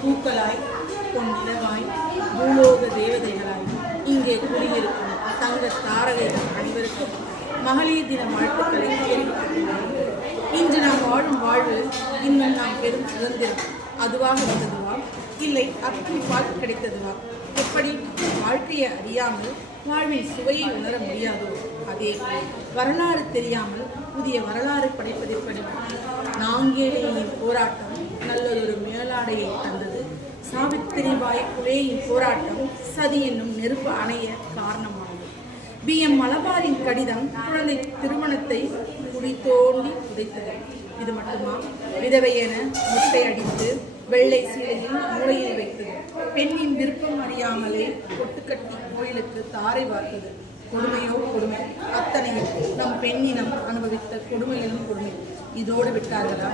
பூக்களாய் பொன்னிலவாய் பூலோக தேவதைகளாய் இங்கே குடியிருக்கும் தங்க தாரகைகள் அனைவருக்கும் மகளிர் தின வாழ்த்துக்களை தெரிவிக்கின்றனர். இன்று நாம் வாழும் வாழ்வு இன்னும் நாம் பெரும் சுதந்திரம் அதுவாக வந்ததுவா இல்லை அர்ப்பணிப்பால் கிடைத்ததுவா? எப்படி வாழ்க்கையை அறியாமல் வாழ்வின் சுவையை உணர முடியாதோ அதே வரலாறு தெரியாமல் புதிய வரலாறு படைப்பதெப்படி? நாங்கேலியின் போராட்டம் நல்லதொரு மேலாடையை தந்தது. சாவித்திரிபாய் புலேயின் போராட்டம் சதி என்னும் நெருப்பு அணைய காரணமானது. BM மலபாரின் கடிதம் குழந்தை திருமணத்தை குடி தோண்டி உதைத்தது. இது மட்டுமா? விதவை என முட்டை அடித்து வெள்ளை சீலையில் மூளையில் வைத்தது. பெண்ணின் விருப்பம் அறியாமலே பொட்டுக்கட்டி கோயிலுக்கு தாரை வார்த்தது. கொடுமையோ கொடுமை, அத்தனையும் நம் பெண்ணினம் அனுபவித்த கொடுமையிலும் கொடுமை. இதோடு விட்டார்களா?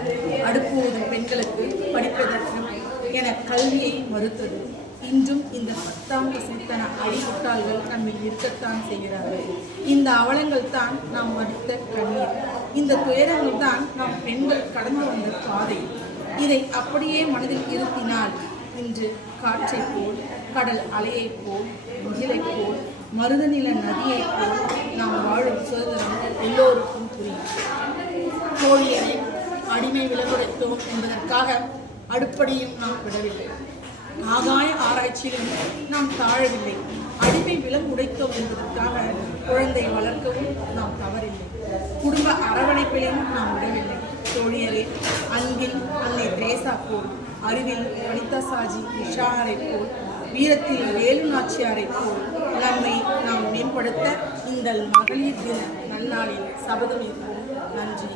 அடுப்பு ஊதும் பெண்களுக்கு படிப்பதற்கு என கல்வியை மறுத்தது. இன்றும் இந்த 10ஆம் வசந்தன அடிமுட்டாள்கள் நம்மில் இருக்கத்தான் செய்கிறார்கள். இந்த அவலங்கள் தான் நாம் மடித்த கண்ணீர். இந்த துயரங்கள் தான் நாம் பெண்கள் கடந்து வந்த பாதை. இதை அப்படியே மனதில் இருத்தினால் இன்று காற்றை போல், கடல் அலையை போல், முகிலை போல், மருதநில நதியை போல் நாம் வாழும் சுதந்திரம் எல்லோருக்கும் புரியும். தோழியரை அடிமை விலங்குடைத்தோம் என்பதற்காக அடுப்படியும் நாம் விடவில்லை. ஆகாய ஆராய்ச்சியிலும் நாம் தாழவில்லை. அடிமை விலங்குடைத்தோம் என்பதற்காக குழந்தை வளர்க்கவும் நாம் தவறில்லை. குடும்ப அரவணைப்பிலும் நாம் விடவில்லை. தோழியரே, அன்பில் அன்னை திரேசா போல், அறிவில் வனிதா சாஜி நிஷாரை போல், வீரத்தில் வேலு நாச்சியாரை போல் நம்மை நாம் மேம்படுத்த இந்த மகளிர் தின நன்னாளில் சபதமேற்போம். நன்றி.